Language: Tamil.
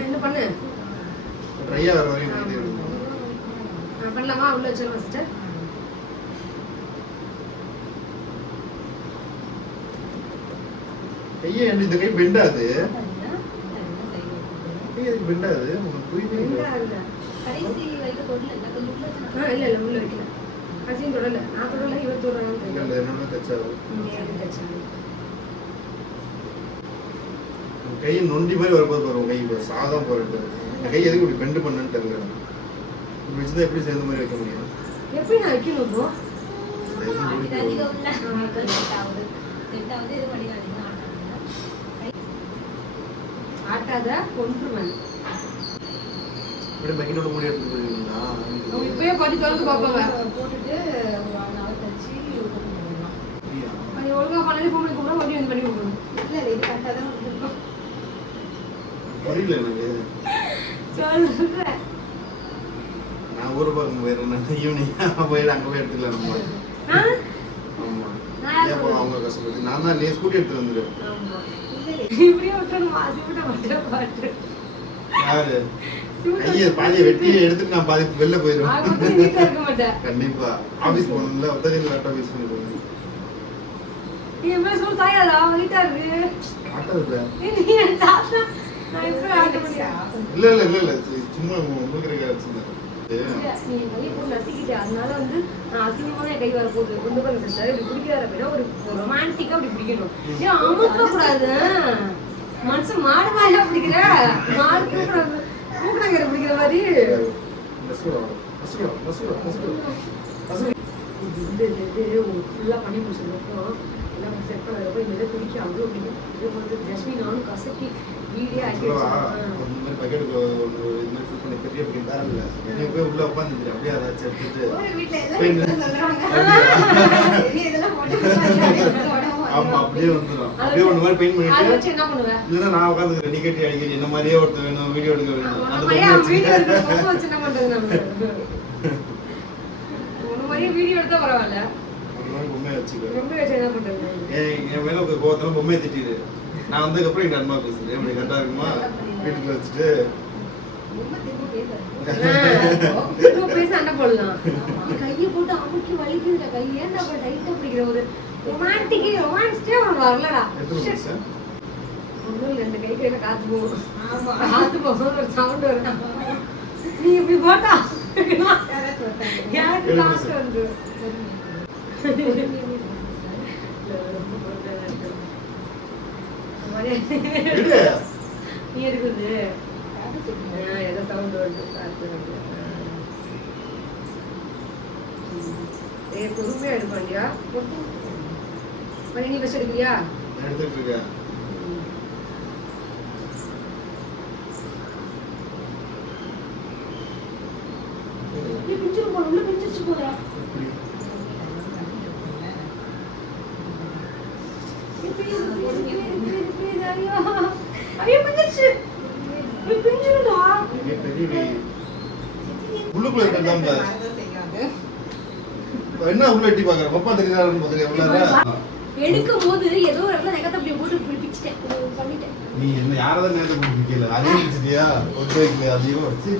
என்ன பண்ணு ட்ரையாக வர வரையும் பண்ணலாமா உள்ள வச்சிருமா சிஸ்டர் ஐயா ஏன்டி இந்த கை பெண்டாது கை எதுக்கு பெண்டாது உனக்கு புரியுது இல்ல கடைசி வரைக்கும் தொடல இல்ல. இல்ல. இல்ல உள்ள வைக்கல. அசியும் தொடல. நான் தொடல இவர் தொடறான்னு இல்லை கை நொண்டி மாதிரி வரும்போது பாரு கை இப்போ சாதம் போறது இந்த கை எதுக்கு இப்படி பெண்டு பண்ணுன்னு தெரியல இப்படி வச்சுதான் எப்படி சேர்ந்த மாதிரி வைக்க முடியும்? எப்படி நான் வைக்கணும் இப்போ ஆடிட்டு அதிகம் உள்ள செட் ஆகுது செட் ஆகுது இது பண்ணி அதிகம் ஆட்டாத கொன்றுவேன். எடுத்துட்டு அவங்க இப்பயே படி திறந்து பார்ப்பாங்க. போட்டுட்டு ஒரு ஒன் ஹவர் கழிச்சு? அது ஒழுங்கா பண்ணி ஃபோன் பண்ணி வந்து பண்ணி கொடுக்கணும். இல்ல இல்ல இது கரெக்டாக தான் வந்துருக்கோம் புரியல எனக்கு. சொல்றேன். நான் ஊரை பார்க்க போயிடுறேன் ஈவினிங் போயிட்டு அங்கே போய் எடுத்துக்கலாம் நம்ம. ஆ? ஆமா. நான் யார் ஏன் போகணும் அவங்க கஷ்டப்பட்டு நான் தான் நீ ஸ்கூட்டி எடுத்து வந்துடுவேன் ஆமா. இல்ல இல்ல இப்படியே விட்டுறணும் பாட்டு யாரு பாதியை எடுத்துட்டு நான் பாதி வெளில போயிடுவேன். கண்டிப்பா. ஆபீஸ் போகணும்ல ஒத்தகையில் லேப்டாப் யூஸ் பண்ணி போகணும் இல்ல இல்ல இல்ல இல்ல. சும்மா உங்களுக்கு அடிச்சிருந்தேன் இல்ல, நீ அதனால வந்து நான் அசிங்கமான என் கை வர போகுது கொண்டு போய் சிஸ்டர் இப்படி பிடிக்காத அப்படின்னா ஒரு ரொமான்டிக்காக அப்படி பிடிக்கணும் ஏன் அமுக்க கூடாது மனுஷன் மாடு மாதிரியா பிடிக்கிற மாடு கூப்பிடாது கூப்பிடாங்கிற பிடிக்கிற மாதிரி ஃபுல்லாக பண்ணி முடிச்சதுக்கப்புறம் எல்லாம் செட் பண்ணதுக்கப்புறம் இந்த இதை பிடிக்க அவ்வளோ பிடிக்கும் இது வந்து ஜஸ்மி நானும் கசக்கி வீடியோ ஆக்கி வச்சிருக்கேன். உள்ள உட்காந்துட்டு அப்படியே அதை எடுத்துட்டு ஒரு வீட்ல பெண். எல்லாம் சொல்றாங்க. வெளிய இதெல்லாம் போட்டு ஆமா அப்படியே வந்துடும் அப்படியே ஒண்ணு மாதிரி பெயிண்ட் பண்ணிட்டு இல்லைன்னா நான் உட்காந்து டிக்கெட் அடிக்க என்ன மாதிரியே ஒருத்தர் வேணும் வீடியோ எடுக்க வேணும். அந்த என் மேல ஒரு கோவத்துல பொம்மையை திட்டிடு நான் வந்ததுக்கப்புறம் எங்க அம்மா பேசுறேன் எப்படி கரெக்டா இருக்குமா? வீட்டுக்குள்ள வச்சுட்டு. சண்டை போடலாம் கையை போட்டு அமுக்கி வலிக்குதுடா கை ஏன்டா அப்ப டைட்டா பிடிக்கிற ஒரு ரொமான்டிக் ரொமான்ஸ்டே உனக்கு வரலடா ஒன்றும் இல்லை இந்த கை கையில காத்து போகும் ஆமா காத்து போகும் ஒரு சவுண்ட் வரும் நீ இப்படி போட்டா. எனக்கு காத்து வந்து. நீ யாராச்சும் சவுண்ட் வருது காத்து ஏ பொறுமையா எடுப்பாண்டியா நீ பஸ் எடுக்கிறியா எடுத்துட்டு இருக்கேன் போல உள்ள பிஞ்சிருச்சு போல ஐயோ பிஞ்சிருச்சு நீ பிஞ்சிருடா இங்க பெரிய வெயில். உள்ளுக்குள்ள இருக்கிறது. என்ன உள்ள எட்டி பாக்குற? பப்பா தெரியுதாருன்னு பாக்குறியா எடுக்கும் போது ஏதோ ஒரு இடத்துல நகத்தை அப்படி போட்டு இப்படி பிடிச்சிட்டேன் இது பண்ணிட்டேன். நீ என்ன யாரதான் நேரத்தை பிடிக்கல அதையும் வச்சு.